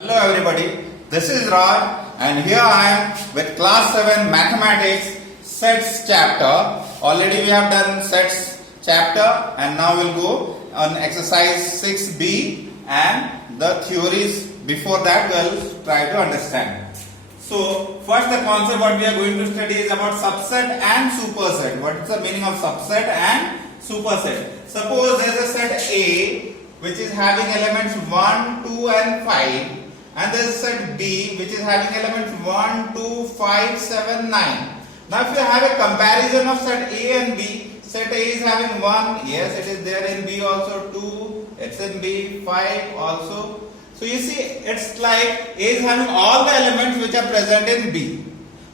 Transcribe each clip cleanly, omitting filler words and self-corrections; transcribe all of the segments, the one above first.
Hello everybody, this is Raj and here I am with class 7 mathematics sets chapter. Already we have done sets chapter and now we'll go on exercise 6b and the theories before that we'll try to understand. So first the concept what we are going to study is about subset and superset. What is the meaning of subset and superset? Suppose there is a set A which is having elements 1, 2 and 5. And there is set B which is having elements 1, 2, 5, 7, 9. Now if you have a comparison of set A and B, set A is having 1, yes it is there in B also, 2, it's in B, 5 also. So you see it's like A is having all the elements which are present in B.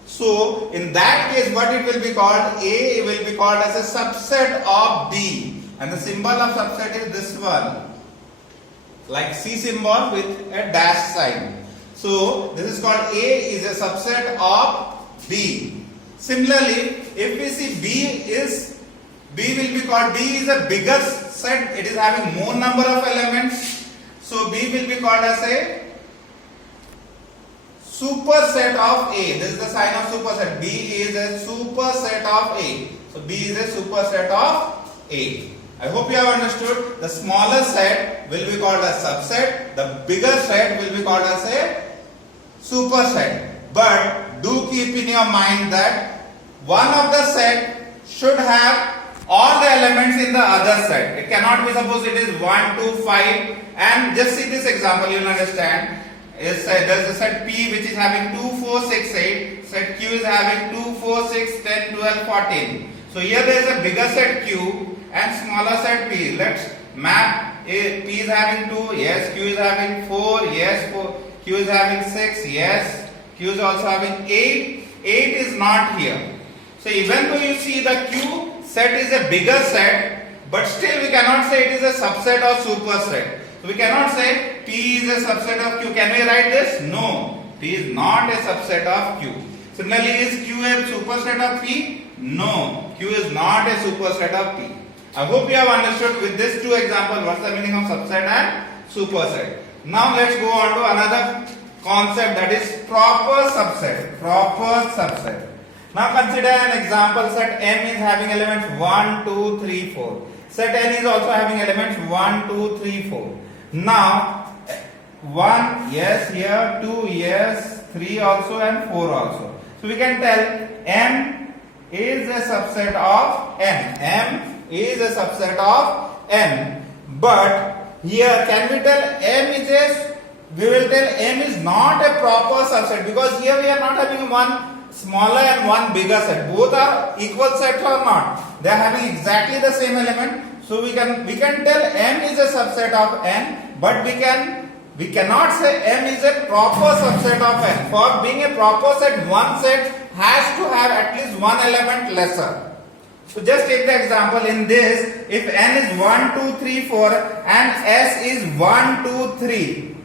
So in that case what it will be called? A will be called as a subset of B. And the symbol of subset is this one. Like C symbol with a dash sign. So this is called A is a subset of B. Similarly, if we see B will be called, B is a bigger set, it is having more number of elements. So B will be called as a superset of A. This is the sign of superset. B is a superset of A. So B is a superset of A. I hope you have understood. The smaller set will be called as subset. The bigger set will be called as a superset. But do keep in your mind that one of the set should have all the elements in the other set. It cannot be, suppose it is 1, 2, 5 and just see this example, you will understand. There is a set P which is having 2, 4, 6, 8. Set Q is having 2, 4, 6, 10, 12, 14. So here there is a bigger set Q and smaller set P. Let's map. P is having 2, yes. Q is having 4, yes. Q is having 6, yes. Q is also having 8. 8 is not here. So even though you see the Q set is a bigger set, but still we cannot say it is a subset or superset. So we cannot say P is a subset of Q. Can we write this? No. P is not a subset of Q. Similarly, is Q a superset of P? No. Q is not a superset of P. I hope you have understood with these two examples what's the meaning of subset and superset. Now let's go on to another concept, that is proper subset. Proper subset. Now consider an example, set M is having elements 1, 2, 3, 4. Set N is also having elements 1, 2, 3, 4. Now 1, yes, here 2, yes, 3 also and 4 also. So we can tell M is a subset of N. M is a subset of N. But here can we tell we will tell M is not a proper subset, because here we are not having one smaller and one bigger set. Both are equal sets or not. They are having exactly the same element. So we can tell M is a subset of N, but we cannot say M is a proper subset of N. For being a proper set, one set has to have at least one element lesser. So just take the example in this, if N is 1, 2, 3, 4 and S is 1, 2, 3.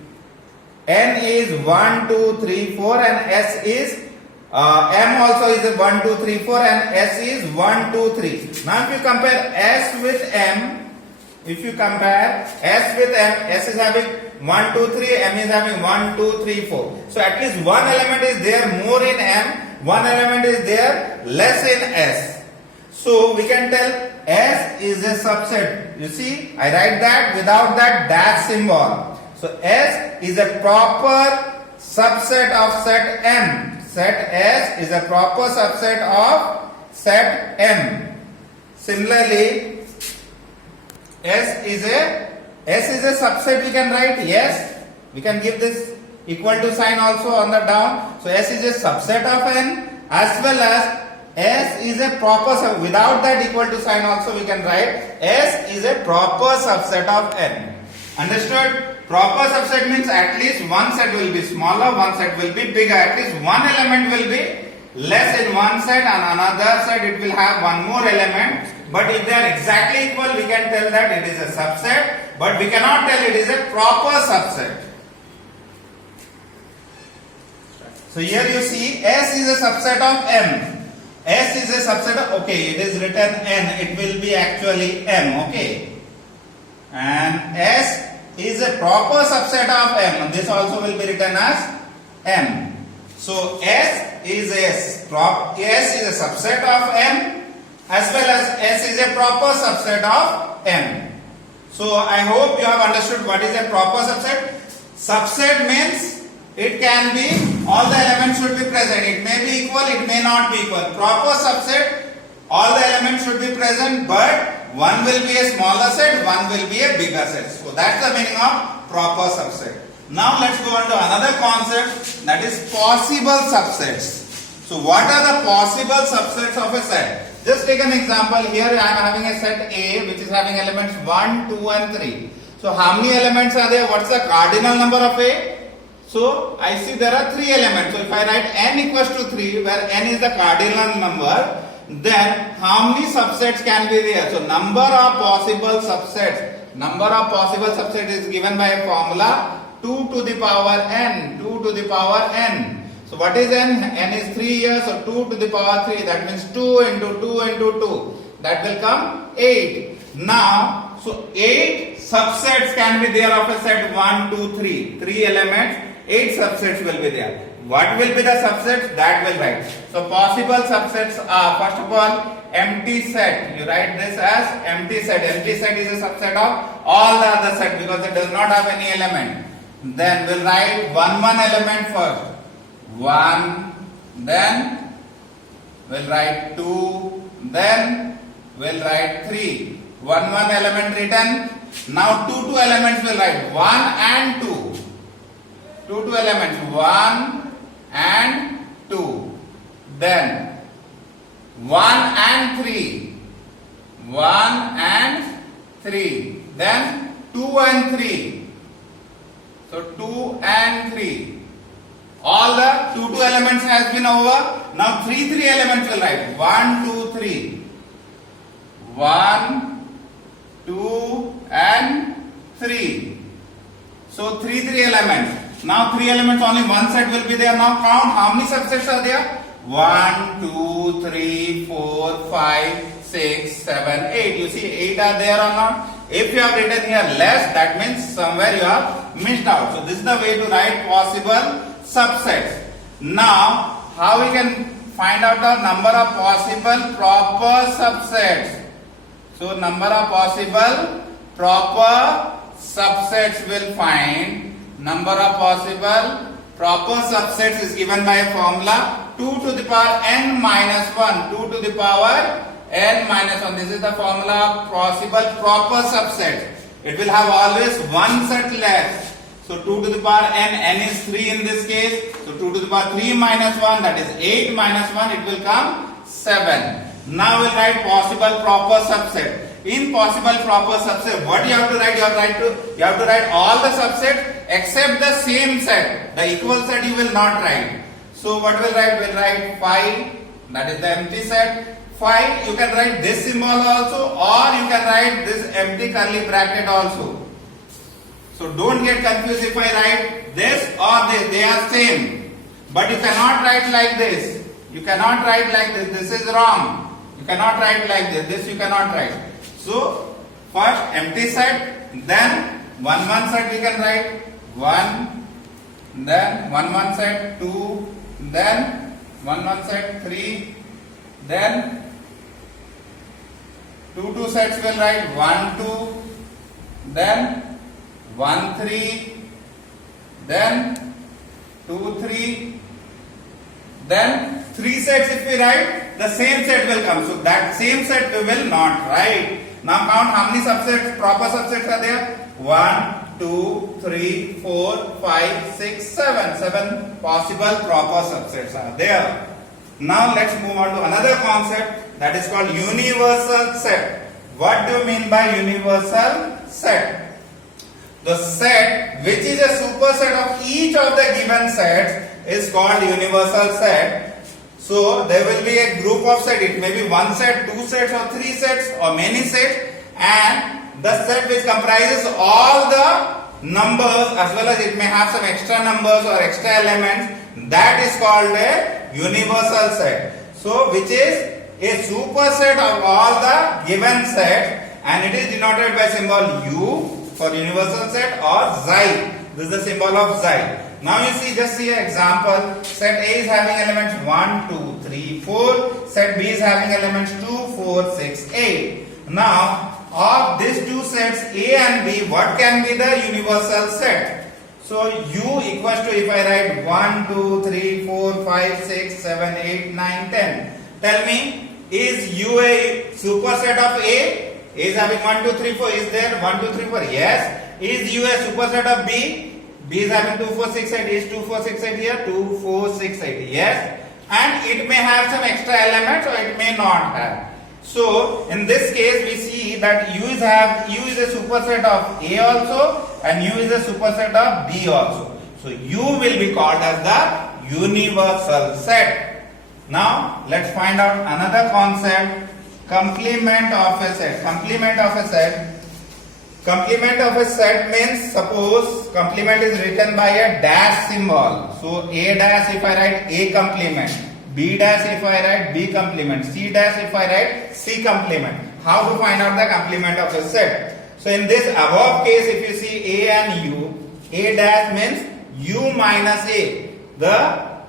N is 1, 2, 3, 4 and S is M also is 1, 2, 3, 4 and S is 1, 2, 3. Now if you compare S with M, S is having 1, 2, 3, M is having 1, 2, 3, 4. So at least one element is there more in M, one element is there less in S. So we can tell S is a subset. You see, I write that without that dash symbol. So S is a proper subset of set M. Set S is a proper subset of set M. Similarly, S is a subset we can write. Yes, we can give this equal to sign also on the down. So S is a subset of N, as well as S is a proper subset. Without that equal to sign also we can write S is a proper subset of N. Understood? Proper subset means at least one set will be smaller, one set will be bigger. At least one element will be less in one set and another set it will have one more element. But if they are exactly equal, we can tell that it is a subset, but we cannot tell it is a proper subset. So here you see S is a subset of M. S is a subset of, okay, it is written N, it will be actually M, okay. And S is a proper subset of M. This also will be written as M. So S is a subset of M as well as S is a proper subset of M. So I hope you have understood what is a proper subset. Subset means it can be all the elements should be present. It may be equal, it may not be equal. Proper subset, all the elements should be present, but one will be a smaller set, one will be a bigger set. So that's the meaning of proper subset. Now let's go on to another concept, that is possible subsets. So what are the possible subsets of a set? Just take an example. Here I am having a set A which is having elements 1, 2 and 3. So how many elements are there? What's the cardinal number of A? So I see there are 3 elements. So if I write n equals to 3, where n is the cardinal number, then how many subsets can be there? So number of possible subsets. Number of possible subsets is given by a formula 2 to the power n. 2 to the power n. So what is n? N is 3 here. So 2 to the power 3. That means 2 into 2 into 2. That will come 8. Now, so 8 subsets can be there of a set 1, 2, 3. 3 elements. 8 subsets will be there. What will be the subsets? That will write. So possible subsets are, first of all, empty set. You write this as empty set. Empty set is a subset of all the other set because it does not have any element. Then we'll write one element first. 1, then we'll write 2, then we'll write 3. One element written. Now two elements will write 1 and 2. Two elements 1 and 2. Then 1 and 3. 1 and 3. Then 2 and 3. So 2 and 3. All the 2 elements has been over. Now 3 elements will write 1, 2, 3. 1, 2 and 3. So 3 elements. Now 3 elements, only one set will be there. Now count how many subsets are there. 1, 2, 3, 4, 5, 6, 7, 8. You see 8 are there or not? If you have written here less, that means somewhere you have missed out. So this is the way to write possible subsets. Now how we can find out the number of possible proper subsets? So number of possible proper subsets will find. Number of possible proper subsets is given by a formula 2 to the power n minus 1. 2 to the power n minus 1. This is the formula of possible proper subsets. It will have always one set less. So 2 to the power n is 3 in this case. So 2 to the power 3 minus 1, that is 8 minus 1, it will come 7. Now we'll write possible proper subset. In possible proper subset, what you have to write? You have to write all the subsets except the same set. The equal set you will not write. So what we'll write? We'll write 5, that is the empty set. 5, you can write this symbol also, or you can write this empty curly bracket also. So don't get confused if I write this or this, they are same. But you cannot write like this. You cannot write like this. This is wrong. You cannot write like this. This you cannot write. So first empty set, then one set we can write 1, then one set 2, then one set 3, then two sets will write 1, 2, then 1, 3, then 2, 3, then 3 sets if we write, the same set will come. So that same set we will not write. Now count how many subsets, proper subsets are there. 1, 2, 3, 4, 5, 6, 7. 7 possible proper subsets are there. Now let's move on to another concept, that is called universal set. What do you mean by universal set? The set which is a superset of each of the given sets is called universal set. So there will be a group of sets. It may be one set, 2 sets or 3 sets or many sets, and the set which comprises all the numbers as well as it may have some extra numbers or extra elements, that is called a universal set. So which is a superset of all the given sets, and it is denoted by symbol U. for universal set, or xi. This is the symbol of xi. Now you see, just see an example. Set A is having elements 1, 2, 3, 4. Set B is having elements 2, 4, 6, 8. Now, of these two sets A and B, what can be the universal set? So U equals to, if I write 1, 2, 3, 4, 5, 6, 7, 8, 9, 10. Tell me, is U a superset of A? A is having 1, 2, 3, 4. Is there 1, 2, 3, 4? Yes. Is U a superset of B? B is having 2, 4, 6, 8. Is 2, 4, 6, 8 here? 2, 4, 6, 8. Yes. And it may have some extra elements or it may not have. So in this case we see that U is a superset of A also, and U is a superset of B also. So U will be called as the universal set. Now let's find out another concept, complement of a set. Complement of a set. Complement of a set means, suppose complement is written by a dash symbol. So A dash if I write A complement, B dash if I write B complement, C dash if I write C complement. How to find out the complement of a set? So in this above case, if you see A and U, A dash means U minus A. The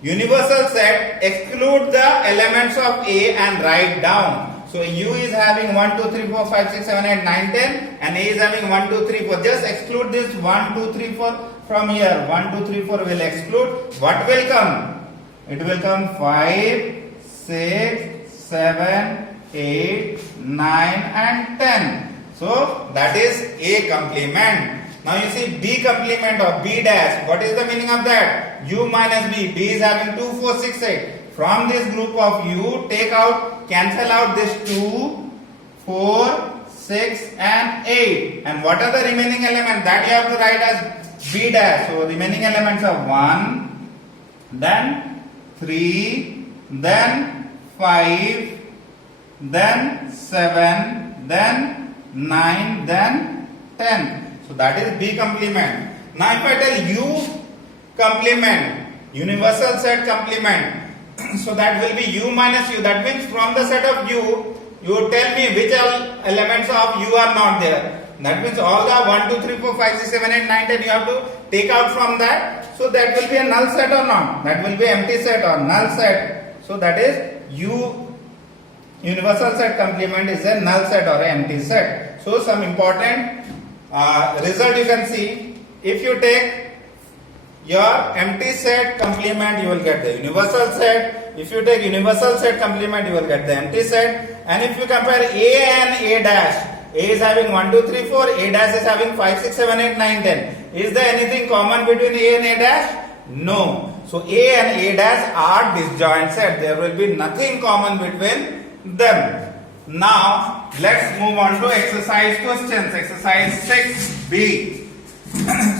universal set exclude the elements of A and write down. So U is having 1, 2, 3, 4, 5, 6, 7, 8, 9, 10, and A is having 1, 2, 3, 4. Just exclude this 1, 2, 3, 4 from here. 1, 2, 3, 4 will exclude. What will come? It will come 5, 6, 7, 8, 9 and 10. So that is A complement. Now you see B complement of B dash. What is the meaning of that? U minus B. B is having 2, 4, 6, 8. From this group of U, cancel out this 2, 4, 6 and 8. And what are the remaining elements? That you have to write as B dash. So remaining elements are 1, then 3, then 5, then 7, then 9, then 10. So that is B complement. Now if I tell U complement, universal set complement, so that will be U minus U. That means from the set of U, you tell me which elements of U are not there. That means all the 1, 2, 3, 4, 5, 6, 7, 8, 9, 10 you have to take out from that. So that will be a null set or not? That will be empty set or null set. So that is U universal set complement is a null set or an empty set. So some important result you can see. If you take your empty set complement, you will get the universal set. If you take universal set complement, you will get the empty set. And if you compare A and A dash, A is having 1, 2, 3, 4, A dash is having 5, 6, 7, 8, 9, 10. Is there anything common between A and A dash? No. So A and A dash are disjoint set. There will be nothing common between them. Now let's move on to exercise questions. Exercise 6B.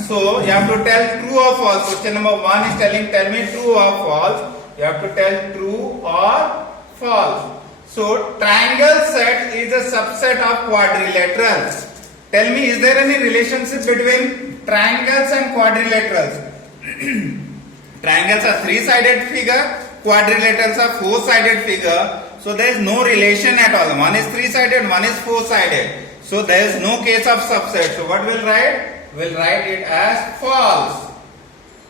So you have to tell true or false. Question number 1 is tell me true or false. You have to tell true or false. So triangle set is a subset of quadrilaterals. Tell me, is there any relationship between triangles and quadrilaterals? Triangles are three-sided figure, quadrilaterals are four-sided figure. So there is no relation at all. One is three-sided, one is four-sided. So there is no case of subset. So what we'll write? We'll write it as false.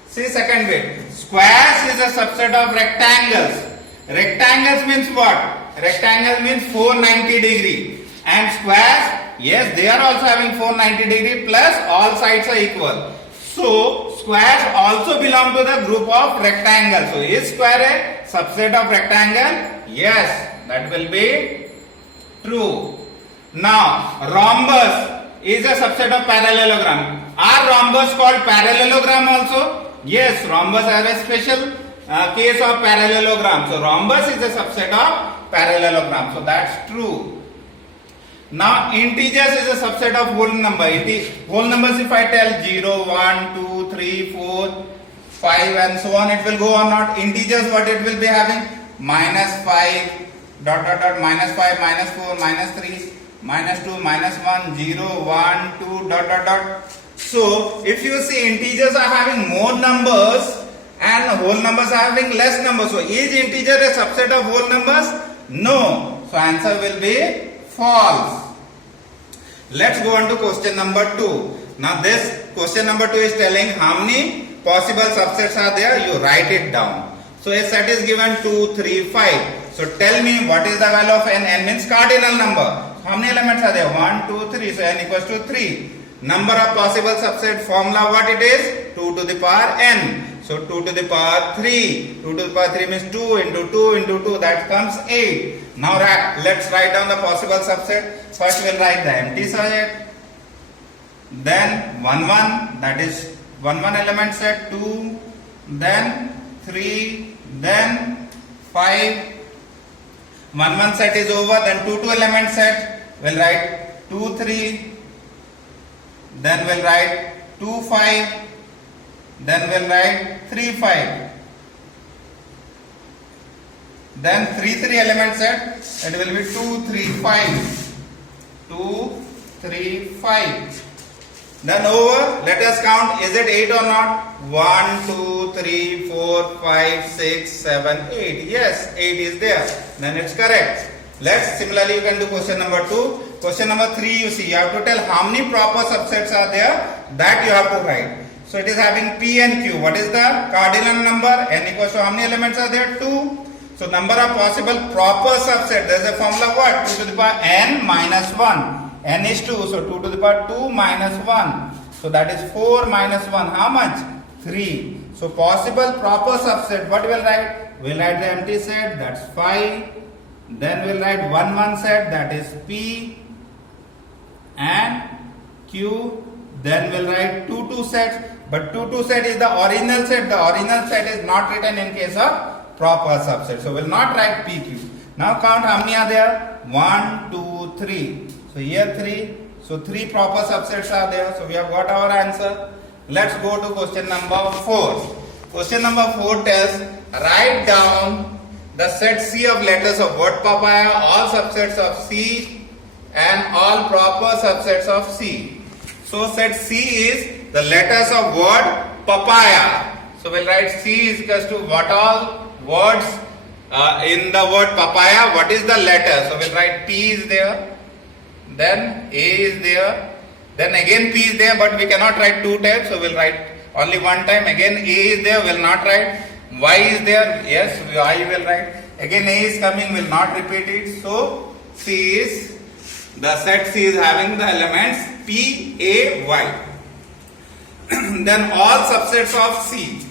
See second bit. Squares is a subset of rectangles. Rectangles means what? Rectangle means 490 degree. And squares, yes, they are also having 490 degree plus all sides are equal. So squares also belong to the group of rectangles. So is square a subset of rectangle? Yes, that will be true. Now rhombus is a subset of parallelogram. Are rhombus called parallelogram also? Yes, rhombus are a special case of parallelogram. So rhombus is a subset of parallelogram. So that's true. Now integers is a subset of whole number. Whole numbers, if I tell 0, 1, 2, 3, 4, 5 and so on, it will go on. Not integers, what it will be having? Minus 5, dot dot dot, minus 5, minus 4, minus 3, minus 2, minus 1, 0, 1, 2, dot dot dot. So if you see, integers are having more numbers and whole numbers are having less numbers. So is integer a subset of whole numbers? No. So answer will be false. Let's go on to question number 2. Now this question number 2 is telling how many possible subsets are there. You write it down. So a set is given 2, 3, 5. So tell me what is the value of n. N means cardinal number. How many elements are there? 1, 2, 3. So n equals to 3. Number of possible subset formula what it is? 2 to the power n. So 2 to the power 3. 2 to the power 3 means 2 into 2 into 2. That comes 8. Now let's write down the possible subset. First we'll write the empty set. Then 1, 1. That is 1, 1 element set. 2. Then 3. Then 5. 1, 1 set is over. Then 2, 2 element set. We'll write 2, 3. Then we'll write 2, 5. Then we'll write 3, 5. Then 3, 3 element set. It will be 2, 3, 5. 2, 3, 5. Then over, let us count. Is it 8 or not? 1, 2, 3, 4, 5, 6, 7, 8. Yes, 8 is there. Then it's correct. Similarly you can do question number 2. Question number 3, you see, you have to tell how many proper subsets are there. That you have to write. So it is having P and Q. What is the cardinal number? N equals to how many elements are there? 2. So number of possible proper subset. There is a formula what? 2 to the power n minus 1. N is 2. So 2 to the power 2 minus 1. So that is 4 minus 1. How much? 3. So possible proper subset. What we'll write? We'll write the empty set. That's 5. Then we'll write 1, 1 set. That is P and Q. Then we'll write 2, 2 sets. But 2, 2 set is the original set. The original set is not written in case of proper subset. So we'll not write PQ. Now count how many are there? 1, 2, 3. So here 3. So 3 proper subsets are there. So we have got our answer. Let's go to question number 4. Question number 4 tells, write down the set C of letters of word papaya, all subsets of C and all proper subsets of C. So set C is the letters of word papaya. So we'll write C is equals to what all words in the word papaya. What is the letter? So we'll write P is there. Then A is there. Then again P is there, but we cannot write 2 times. So we'll write only 1 time. Again A is there, we'll not write. Y is there. Yes, Y will write. Again A is coming, we'll not repeat it. So C is, the set C is having the elements P, A, Y. Then all subsets of C.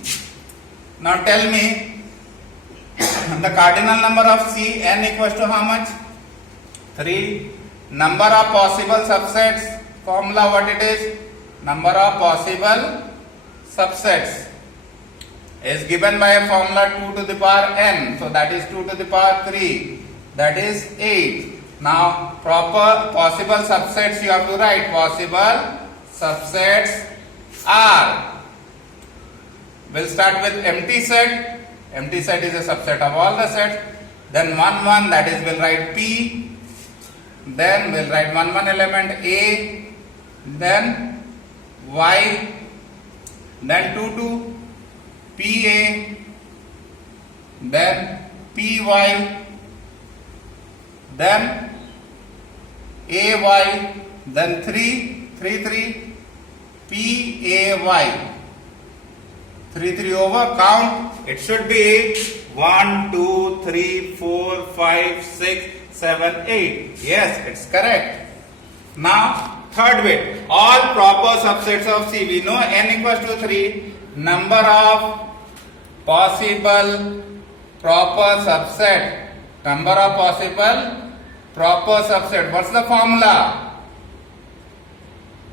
Now tell me the cardinal number of C, n equals to how much? 3. Number of possible subsets, formula what it is? Number of possible subsets is given by a formula 2 to the power n. So that is 2 to the power 3. That is 8. Now proper possible subsets you have to write. Possible subsets are. We'll start with empty set. Empty set is a subset of all the sets. Then 1, 1, that is we'll write P. Then we'll write 1, 1 element A. Then Y. Then 2, 2. PA. Then PY. Then AY. Then 3, 3, 3. PAY. 3, 3 over, count. It should be 8. 1, 2, 3, 4, 5, 6, 7, 8. Yes, it's correct. Now, third bit. All proper subsets of C. We know n equals to 3. Number of possible proper subset. Number of possible proper subset. What's the formula?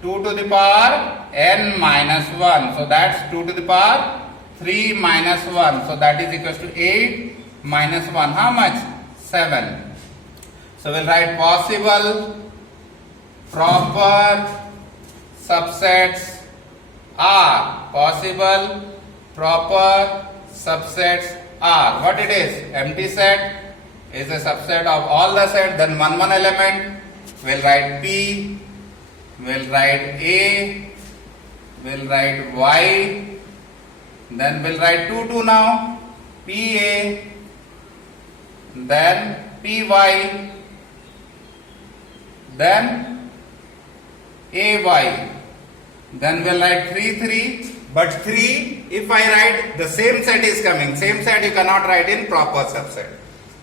2 to the power n minus 1. So that's 2 to the power 3 minus 1. So that is equals to 8 minus 1. How much? 7. So we'll write possible proper subsets are. Possible proper subsets are. What it is? Empty set is a subset of all the sets. Then 1, 1 element. We'll write P. We'll write A. We'll write Y. Then we'll write 2, 2 now. PA. Then PY. Then AY. Then we'll write 3, 3. But 3, if I write the same set is coming. Same set you cannot write in proper subset.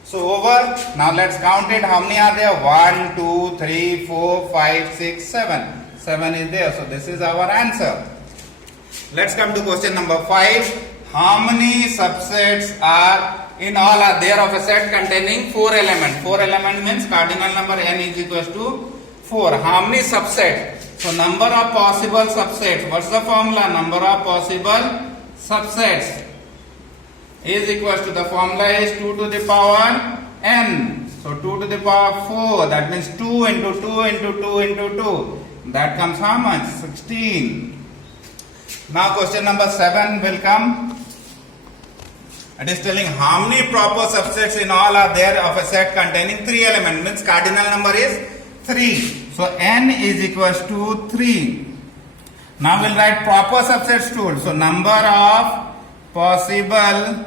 So over. Now let's count it. How many are there? 1, 2, 3, 4, 5, 6, 7. 7 is there. So this is our answer. Let's come to question number 5. How many subsets are in all are there of a set containing 4 elements? 4 element means cardinal number n is equals to 4. How many subsets? So number of possible subsets. What's the formula? Number of possible subsets is equals to, the formula is 2 to the power n. So 2 to the power 4. That means 2 into 2 into 2 into 2. That comes how much? 16. Now question number 7 will come. It is telling how many proper subsets in all are there of a set containing 3 elements. Means cardinal number is 3. So n is equals to 3. Now we'll write proper subsets rule. So number of possible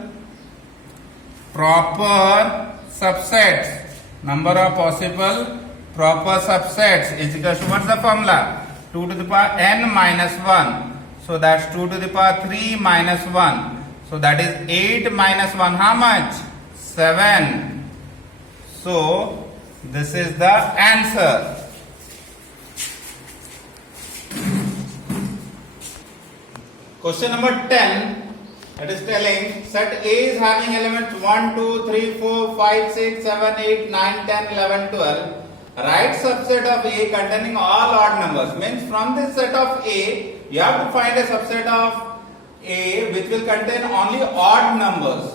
proper subsets. Number of possible proper subsets is equals to, what's the formula? 2 to the power n minus 1. So that's 2 to the power 3 minus 1. So that is 8 minus 1. How much? 7. So this is the answer. Question number 10. It is telling set A is having elements 1, 2, 3, 4, 5, 6, 7, 8, 9, 10, 11, 12. Write subset of A containing all odd numbers. Means from this set of A, you have to find a subset of A which will contain only odd numbers.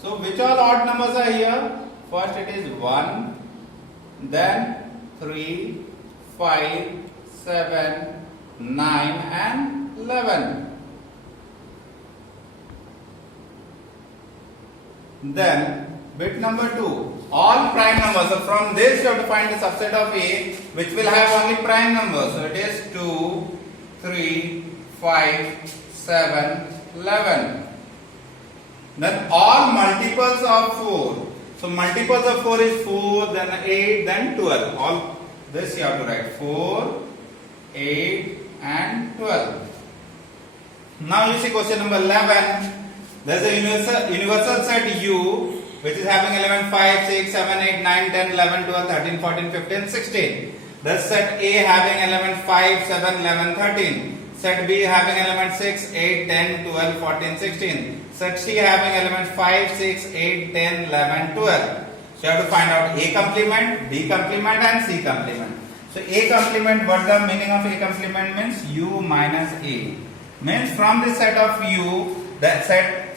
So which all odd numbers are here? First it is 1, then 3, 5, 7, 9 and 11. Then bit number 2, all prime numbers. So from this you have to find the subset of A which will have only prime numbers. So it is 2, 3, 5, 7, 11. Then all multiples of 4. So multiples of 4 is 4, then 8, then 12. All this you have to write 4, 8 and 12. Now you see question number 11. There is a universal set U which is having element 5, 6, 7, 8, 9, 10, 11, 12, 13, 14, 15, 16. There is set A having element 5, 7, 11, 13. Set B having element 6, 8, 10, 12, 14, 16. Set C having element 5, 6, 8, 10, 11, 12. So you have to find out A complement, B complement and C complement. So A complement, what the meaning of A complement means? U minus A. Means from this set of U, that set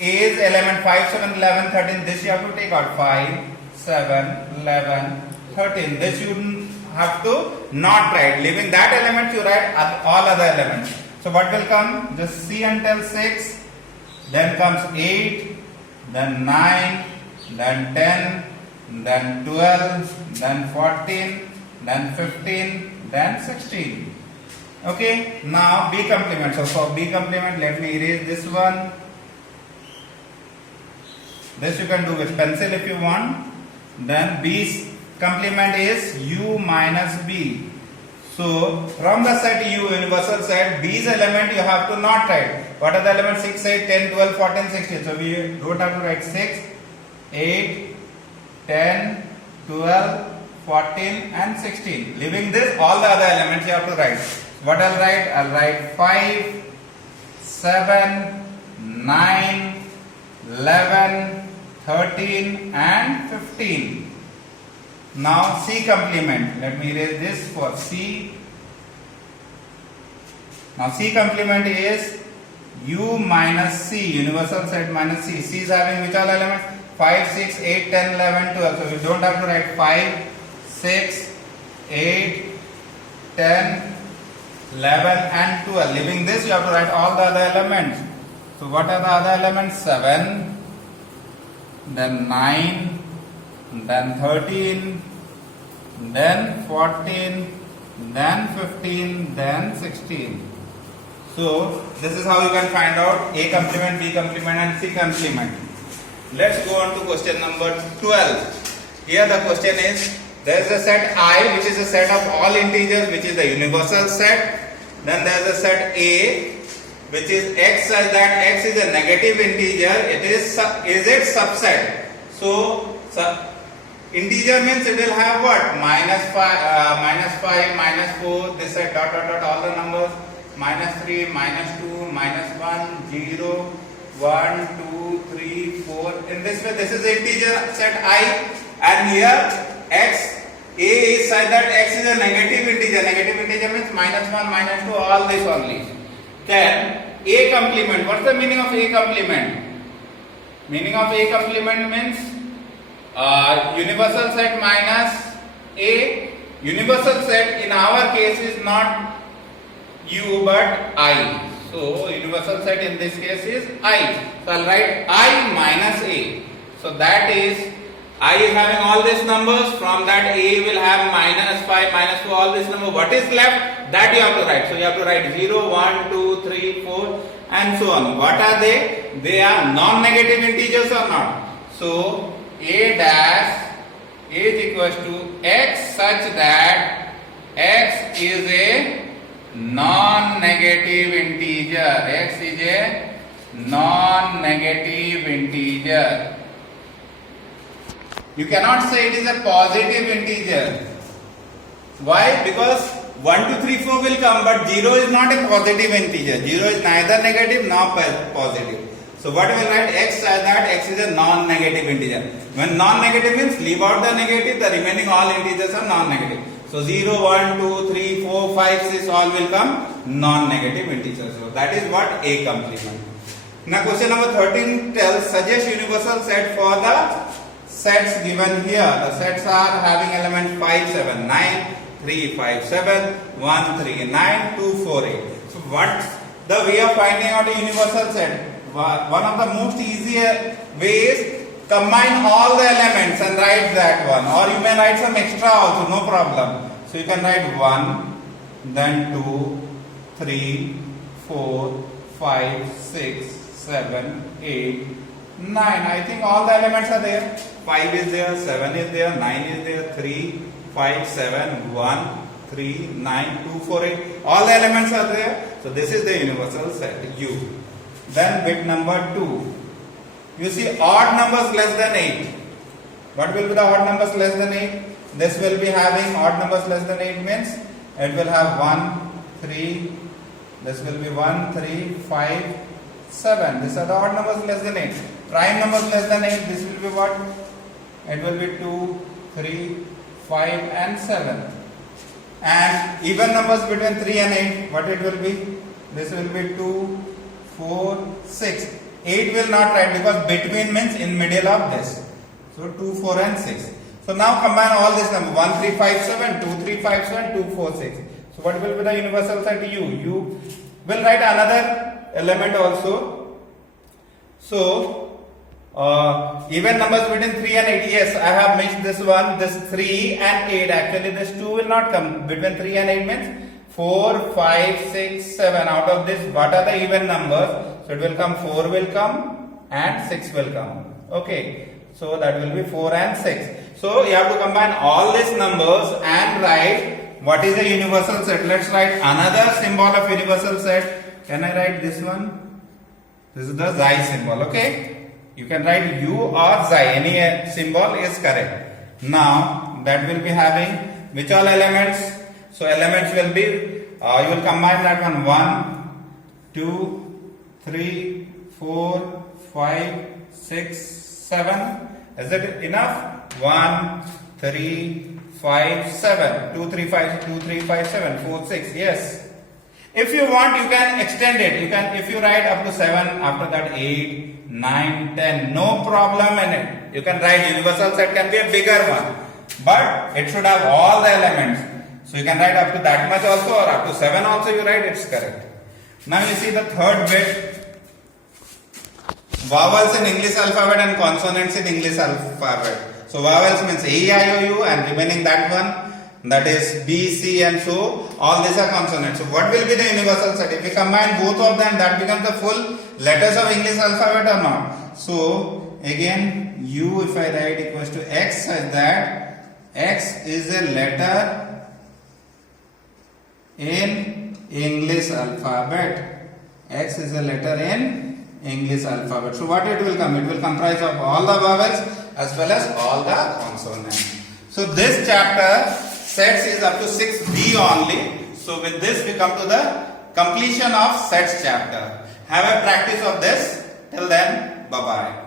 A is element 5, 7, 11, 13. This you have to take out 5, 7, 11, 13. This you have to not write. Leaving that element you write all other elements. So what will come? Just C until 6. Then comes 8. Then 9. Then 10. Then 12. Then 14. Then 15. Then 16. Okay. Now B complement. So for B complement, let me erase this one. This you can do with pencil if you want. Then B's complement is U minus B. So from the set U, universal set, B's element you have to not write. What are the elements? 6, 8, 10, 12, 14, 16. So we don't have to write 6, 8, 10, 12, 14 and 16. Leaving this, all the other elements you have to write. What I'll write? I'll write 5, 7, 9, 11, 13 and 15. Now C complement. Let me erase this for C. Now C complement is U minus C. Universal set minus C. C is having which all elements? 5, 6, 8, 10, 11, 12. So we don't have to write 5, 6, 8, 10, 11 and 12. Leaving this you have to write all the other elements. So what are the other elements? 7. Then 9, then 13, then 14, then 15, then 16. So this is how you can find out A complement, B complement and C complement. Let's go on to question number 12. Here the question is There is a set I, which is a set of all integers, which is the universal set. Then there is a set A, which is x such that x is a negative integer. It is its subset. So integer means it will have what? -5, -4. This side dot dot dot all the numbers. -3, -2, -1, 0, 1, 2, 3, 4. In this way, this is the integer set I, and here x A is such that x is a negative integer. Negative integer means -1, -2, all this only. Then A complement. What's the meaning of A complement? Meaning of A complement means universal set minus A. Universal set in our case is not U but I. So universal set in this case is I. So I'll write I minus A. So that is I is having all these numbers. From that A will have -5, -2, all this number. What is left? That you have to write. So you have to write 0, 1, 2, 3, 4 and so on. What are they? They are non-negative integers or not? So A dash is equals to x such that x is a non-negative integer. X is a non-negative integer. You cannot say it is a positive integer. Why? Because 1, 2, 3, 4 will come, but 0 is not a positive integer. 0 is neither negative nor positive. So what we will write? X such that x is a non-negative integer. When non-negative means leave out the negative, the remaining all integers are non-negative. So 0, 1, 2, 3, 4, 5, 6 all will come non-negative integers. So that is what A complement. Now question number 13 tells suggest universal set for the sets given here. The sets are having element 5, 7, 9, 3, 5, 7, 1, 3, 9, 2, 4, 8. So what's the way of finding out a universal set? One of the most easier ways, combine all the elements and write that one, or you may write some extra also, no problem. So you can write 1, then 2, 3, 4, 5, 6, 7, 8, 9. I think all the elements are there. 5 is there, 7 is there, 9 is there, 3, 5, 7, 1, 3, 9, 2, 4, 8. All the elements are there. So this is the universal set U. Then bit number 2. You see odd numbers less than 8. What will be the odd numbers less than 8? This will be having odd numbers less than 8 means it will have 1, 3. This will be 1, 3, 5, 7. These are the odd numbers less than 8. Prime numbers less than 8. This will be what? It will be 2, 3, 5 and 7. And even numbers between 3 and 8, what it will be? This will be 2, 4, 6. 8 will not write because between means in middle of this. So 2, 4 and 6. So now combine all this number 1, 3, 5, 7, 2, 3, 5, 7, 2, 4, 6. So what will be the universal set U? You will write another element also. So even numbers between 3 and 8. Yes, I have mixed this one, this 3 and 8. Actually this 2 will not come. Between 3 and 8 means 4, 5, 6, 7. Out of this, what are the even numbers? So it will come 4 will come and 6 will come. Okay. So that will be 4 and 6. So you have to combine all these numbers and write what is a universal set. Let's write another symbol of universal set. Can I write this one? This is the xi symbol. Okay. You can write U or xi. Any symbol is correct. Now that will be having which all elements? So elements will be, you will combine that one 1, 2, 3, 4, 5, 6, 7. Is it enough? 1, 3, 5, 7. 2, 3, 5, 2, 3, 5, 7, 4, 6. Yes. If you want, you can extend it. You can, if you write up to 7, after that 8, 9, 10, no problem in it. You can write universal set can be a bigger one, but it should have all the elements. So you can write up to that much also, or up to 7 also you write, it's correct. Now you see the third bit. Vowels in English alphabet and consonants in English alphabet. So vowels means A, I, O, U, and remaining that one, that is B, C and so, all these are consonants. So what will be the universal set? If we combine both of them, that becomes the full letters of English alphabet or not? So again, U if I write equals to X such that X is a letter in English alphabet. X is a letter in English alphabet. So what it will come? It will comprise of all the vowels as well as all the consonants. So this chapter sets is up to 6B only. So with this we come to the completion of sets chapter. Have a practice of this. Till then, bye bye.